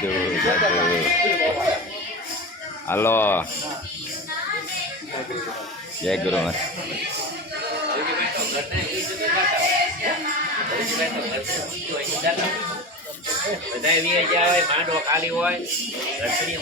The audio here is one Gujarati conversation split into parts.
જાદુ જાદુ હાલો જય ગુરુ બધા વી હોય માંડવો ખાલી હોય રસણી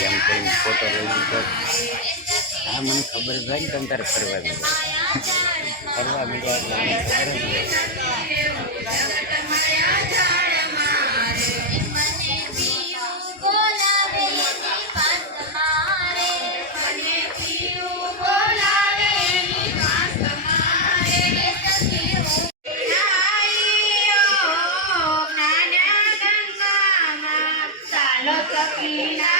એમ કરીને ફોટો હા મને ખબર જ હોય ને તમ તારે ફરવા ગયો ફરવા મળ્યા એટલે મને ખબર જ હોય. Martina.